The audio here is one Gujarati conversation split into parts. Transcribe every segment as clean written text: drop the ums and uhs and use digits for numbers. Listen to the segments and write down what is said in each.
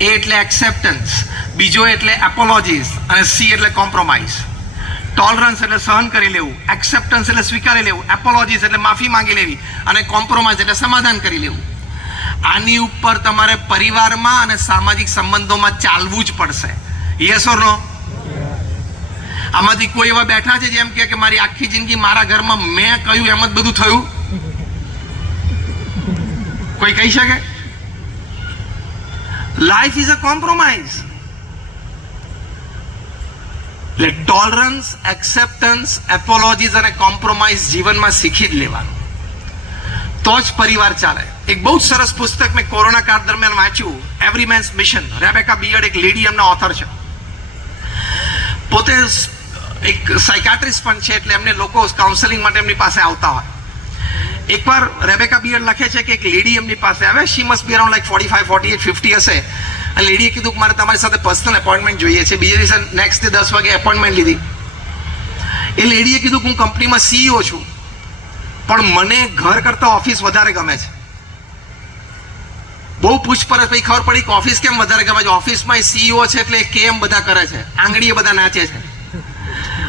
એ એટલે એક્સેપ્ટન્સ, બીજો એટલે એપોલોજીસ અને સી એટલે કોમ્પ્રોમાઇઝ. ટોલરન્સ એટલે સહન કરી લેવું, એક્સેપ્ટન્સ એટલે સ્વીકારી લેવું, એપોલોજીસ એટલે માફી માંગી લેવી અને કોમ્પ્રોમાઇઝ એટલે સમાધાન કરી લેવું. આની ઉપર તમારે પરિવારમાં અને સામાજિક સંબંધોમાં ચાલવું જ પડશે. યસ ઓર નો? આમાંથી કોઈ એવા બેઠા છે જેમ કે મારી આખી જિંદગી મારા ઘરમાં મેં કહ્યું એમ જ બધું થયું? કોઈ કહી શકે? Life is a compromise. એટલે ટોલરન્સ, એક્સેપ્ટન્સ, એપોલોજીસ અને કોમ્પ્રોમાઇઝ જીવનમાં શીખી જ લેવાનું, તો જ પરિવાર ચાલે. એક બહુ જ સરસ પુસ્તક મેં કોરોના કાળ દરમિયાન વાંચ્યું, every man's mission. Rebecca Beard એક લેડી એમના ઓથર છે, પોતે એક સાયકાટ્રિસ્ટ પણ છે, એટલે એમને લોકો કાઉન્સેલિંગ માટે એમની પાસે આવતા હોય. એકવાર રેબેકા બિયર્ડ લખે છે કે એક લેડી એમની પાસે આવે, શી મસ્ટ બી અરાઉન્ડ લાઈક 45, 48, 50 હશે. અને લેડીએ કીધું કે મારે તમારી સાથે પર્સનલ એપોઇન્ટમેન્ટ જોઈએ છે. બીજે દિવસે નેક્સ્ટ ડે 10 વાગે એપોઇન્ટમેન્ટ લીધી. એ લેડીએ કીધું હું કંપનીમાં CEO છું, પણ મને ઘર કરતાં ઓફિસ વધારે ગમે છે. બહુ પૂછપરછ પછી ખબર પડી કે ઓફિસ કેમ વધારે ગમે છે. ઓફિસમાં CEO છે એટલે કેમ બધા કરે છે, આંગળીએ બધા નાચે છે,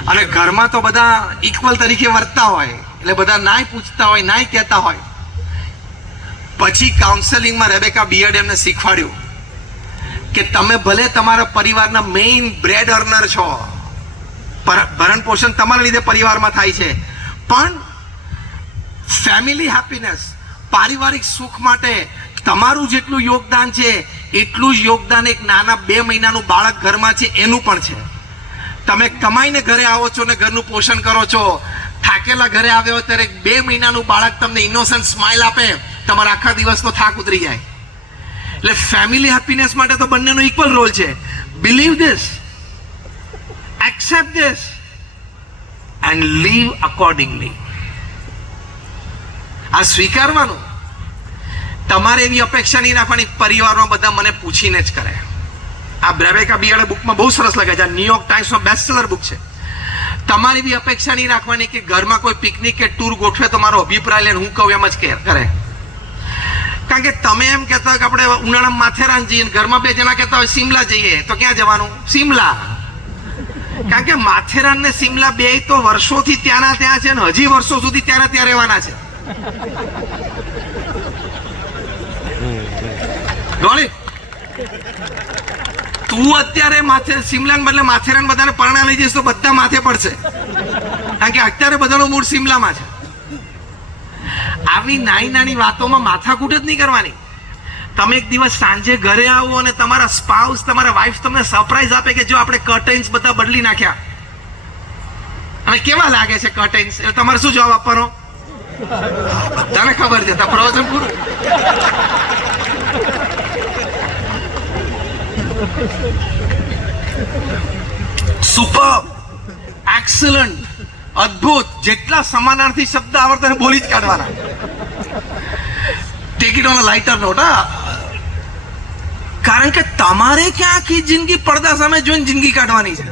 અને ઘરમાં તો બધા ઇક્વલ તરીકે વર્તતા હોય, એટલે બધા નાય પૂછતા હોય, નાય કહેતા હોય. પછી કાઉન્સેલિંગમાં રેબેકા બિયર્ડ એમને શીખવાડ્યું કે તમે ભલે તમારા પરિવારના મેઇન બ્રેડ અર્નર છો, ભરણ પોષણ તમારા લીધે પરિવારમાં થાય છે, પણ ફેમિલી હેપીનેસ, પારિવારિક સુખ માટે તમારું જેટલું યોગદાન છે એટલું જ યોગદાન એક નાના 2 મહિનાનું બાળક ઘરમાં છે એનું પણ છે. તમે કમાઈને ઘરે આવો છો ને ઘરનું પોષણ કરો છો, થાકેલા ઘરે આવ્યો હોય ત્યારે 2 મહિનાનું બાળક તમને ઇનોસન્ટ સ્માઇલ આપે, તમારા આખા દિવસનો થાક ઉતરી જાય. એટલે ફેમિલી હેપીનેસ માટે તો બંનેનો ઇક્વલ રોલ છે. Believe this, accept this and live accordingly. આ સ્વીકારવાનું. તમારે એવી અપેક્ષા નહીં રાખવાની પરિવારમાં બધા મને પૂછીને જ કરે. આ રેબેકા બિયર્ડ બુકમાં બહુ સરસ લખે છે, ન્યુયોર્ક ટાઈમ્સનો બેસ્ટ સેલર બુક છે. તમારે એવી અપેક્ષા નહીં રાખવાની કે ઘરમાં કોઈ પિકનિક કે ટૂર ગોઠવે તો મારો અભિપ્રાય લઈને હું કહું એમ જ કરે. કારણ કે તમે એમ કહેતા હોય કે આપણે ઉનાળામાં માથેરાન જઈએ, ઘરમાં 2 જણા કહેતા હોય સિમલા જઈએ, તો ક્યાં જવાનું? સિમલા. કારણ કે માથેરાન ને સિમલા 2 તો વર્ષોથી ત્યાંના ત્યાં છે ને હજી વર્ષો સુધી ત્યાં રહેવાના છે. તું અત્યારે સિમલાને બદલે માથેરાન બધાને પરણા લઈ જઈશ તો બધા માથે પડશે, કારણ કે અત્યારે બધાનો મૂળ સિમલામાં છે. આવી નાની વાતોમાં માથાકૂટ જ નહીં કરવાની. તમે એક દિવસ સાંજે ઘરે આવો અને તમારા સ્પાઉસ, તમારા વાઇફ તમને સરપ્રાઈઝ આપે કે જો આપણે કર્ટેન્સ બધા બદલી નાખ્યા, અને કેવા લાગે છે કર્ટેન્સ, એટલે તમારે શું જવાબ આપવાનો? બધાને ખબર છે, પ્રવચન પૂરું. સુપર, એક્સલન્ટ, અદ્ભુત, જેટલા સમાનાર્થી શબ્દ આવડતા બોલી જ કાઢવાના. Take it on a lighter note. કારણ કે તમારે ક્યાં આખી જિંદગી પડદા સામે જોઈને જિંદગી કાઢવાની છે.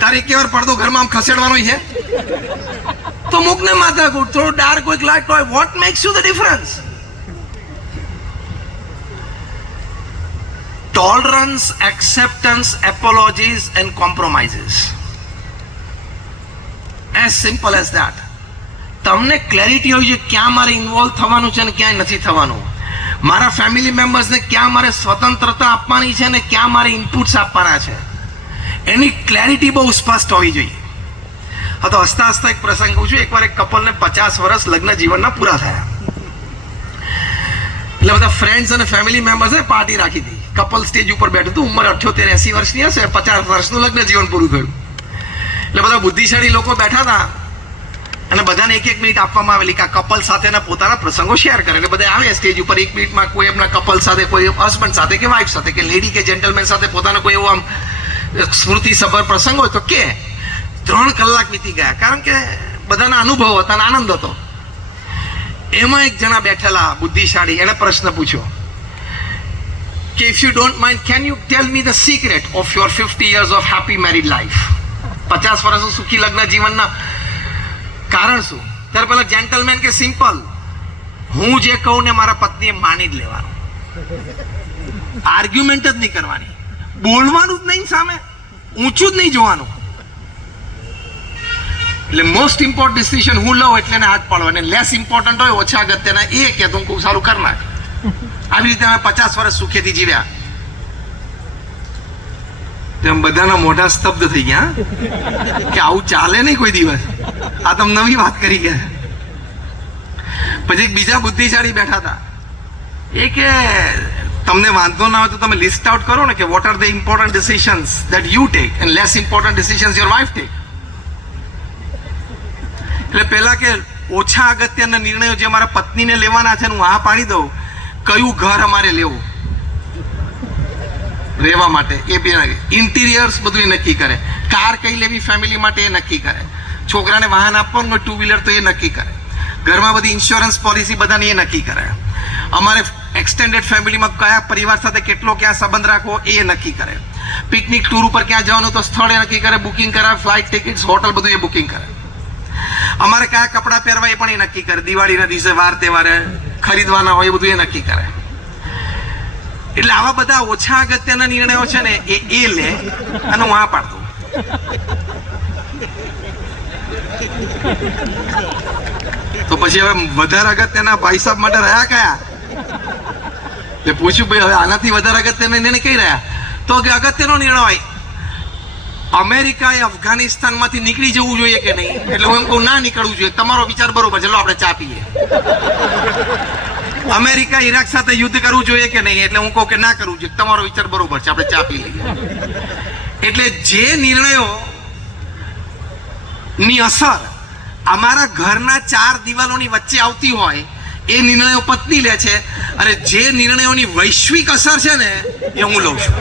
તારે કેવાર પડદો ઘરમાં આમ ખસેડવાનો છે તો મૂકને માથાકૂટ. થોડો ડાર્ક હોય, લાઇટ હોય, what makes you the difference? Tolerance, acceptance, apologies and compromises. As simple as that. તમને ક્લેરિટી હોય છે ક્યાં મારે ઇન્વોલ્વ થવાનું છે અને ક્યાં નથી થવાનું. મારા ફેમિલી મેમ્બર્સને ક્યાં મારે સ્વતંત્રતા આપવાની છે અને ક્યાં મારે ઇનપુટ્સ આપવાના છે, એની ક્લેરિટી બહુ સ્પષ્ટ હોવી જોઈએ. હા, તો હસતા હસતા એક પ્રસંગ કહું છું. એકવાર એક કપલને 50 વર્ષ લગ્ન જીવનના પૂરા થયા, એટલે બધા ફ્રેન્ડ્સ અને ફેમિલી મેમ્બર્સે પાર્ટી રાખી હતી. કપલ સ્ટેજ ઉપર બેઠું હતું. ઉંમર 78-80 વર્ષની હશે, 50 વર્ષનું લગ્ન જીવન પૂરું થયું. એટલે બધા બુદ્ધિશાળી લોકો બેઠા હતા અને બધાને 1-1 મિનિટ આપવામાં આવેલી કે આ કપલ સાથેના પોતાના પ્રસંગો શેર કરે. એટલે બધા આવે સ્ટેજ ઉપર 1 મિનિટમાં, કોઈ એમના કપલ સાથે, કોઈ હસબન્ડ સાથે કે વાઇફ સાથે, કે લેડી કે જેન્ટલમેન સાથે પોતાનો કોઈ એવો આમ સ્મૃતિસભર પ્રસંગ હોય તો કે. 3 કલાક વીતી ગયા, કારણ કે બધાના અનુભવ હતા અને આનંદ હતો. એમાં એક જણા બેઠેલા બુદ્ધિશાળી, એને પ્રશ્ન પૂછ્યો કે if you don't mind, can you tell me the secret of your 50 years of happy married life? 50 વર્ષનું સુખી લગ્ન જીવનના કારણ શું? ત્યારે પેલા જેન્ટલમેન કે સિમ્પલ, હું જે કહું ને મારા પત્નીએ માની જ લેવાનું. આર્ગ્યુમેન્ટ જ નહીં કરવાની, બોલવાનું જ નહીં, સામે ઊંચું જ નહીં જોવાનું. એટલે મોસ્ટ ઇમ્પોર્ટન્ટ ડિસિઝન હું લઉં એટલે એને હાથ પાડવા, અને લેસ ઇમ્પોર્ટન્ટ હોય ઓછા અગત્યના એ કે તું ખૂબ સારું કર નાખ. આવી રીતે અમે 50 વર્ષ સુખેથી જીવ્યા. તેમ બધાના મોઢા સ્તબ્ધ થઈ ગયા કે આવું ચાલે નહીં કોઈ દિવસ. આ તમે નવી વાત કરી ગયા. પછી એક બીજા બુદ્ધિશાળી બેઠા હતા, એ કે તમને વાંધો ના હોય તો તમે લિસ્ટ આઉટ કરો ને કે what are the important decisions that you take and less important decisions your wife take. એટલે પહેલા કે ઓછા અગત્યના નિર્ણયો જે મારા પત્નીને લેવાના છે હું હા પાડી દઉં. કયું ઘર અમારે લેવું રહેવા માટે એ બી ઇન્ટિરિયર્સ બધું એ નક્કી કરે. કાર કઈ લેવી ફેમિલી માટે એ નક્કી કરે. છોકરાને વાહન આપવાનું હોય 2 વ્હીલર તો એ નક્કી કરે. ઘરમાં બધી ઇન્સ્યોરન્સ પોલિસી બધાની એ નક્કી કરે. અમારે એક્સટેન્ડેડ ફેમિલીમાં કયા પરિવાર સાથે કેટલો ક્યાં સંબંધ રાખવો એ નક્કી કરે. પિકનિક ટૂર ઉપર ક્યાં જવાનું તો સ્થળે નક્કી કરે, બુકિંગ કરાવે, ફ્લાઇટ ટિકિટ્સ, હોટલ બધું એ બુકિંગ કરે. અમારે કયા કપડાં પહેરવા એ પણ એ નક્કી કરે. દિવાળીના દિવસે વાર તહેવારે ખરીદવાના હોય એ બધું એ નક્કી કરે. એટલે આવા બધા ઓછા અગત્યના નિર્ણયો છે ને એ લે અને હું આ પાડતો. તો પછી હવે વધારે અગત્યના ભાઈ સાહેબ માટે રહ્યા કયા? એટલે પૂછ્યું ભાઈ હવે આનાથી વધારે અગત્યના નિર્ણય કઈ રહ્યા? તો કે અગત્યનો નિર્ણય હોય અમેરિકાએ અફઘાનિસ્તાનમાંથી નીકળી જવું જોઈએ કે નહીં. એટલે હું એમ કહું ના નીકળવું જોઈએ. તમારો વિચાર બરોબર, ચલો આપણે ચા પીએ. અમેરિકા ઈરાક સાથે યુદ્ધ કરવું જોઈએ કે નહીં. એટલે હું કહું કે ના કરવું જોઈએ. તમારો વિચાર બરોબર છે, આપણે ચા પી લઈએ. એટલે જે નિર્ણયો ની અસર અમારા ઘરના 4 દિવાલોની વચ્ચે આવતી હોય એ નિર્ણયો પત્ની લે છે, અને જે નિર્ણયોની વૈશ્વિક અસર છે ને એ હું લઉં છું.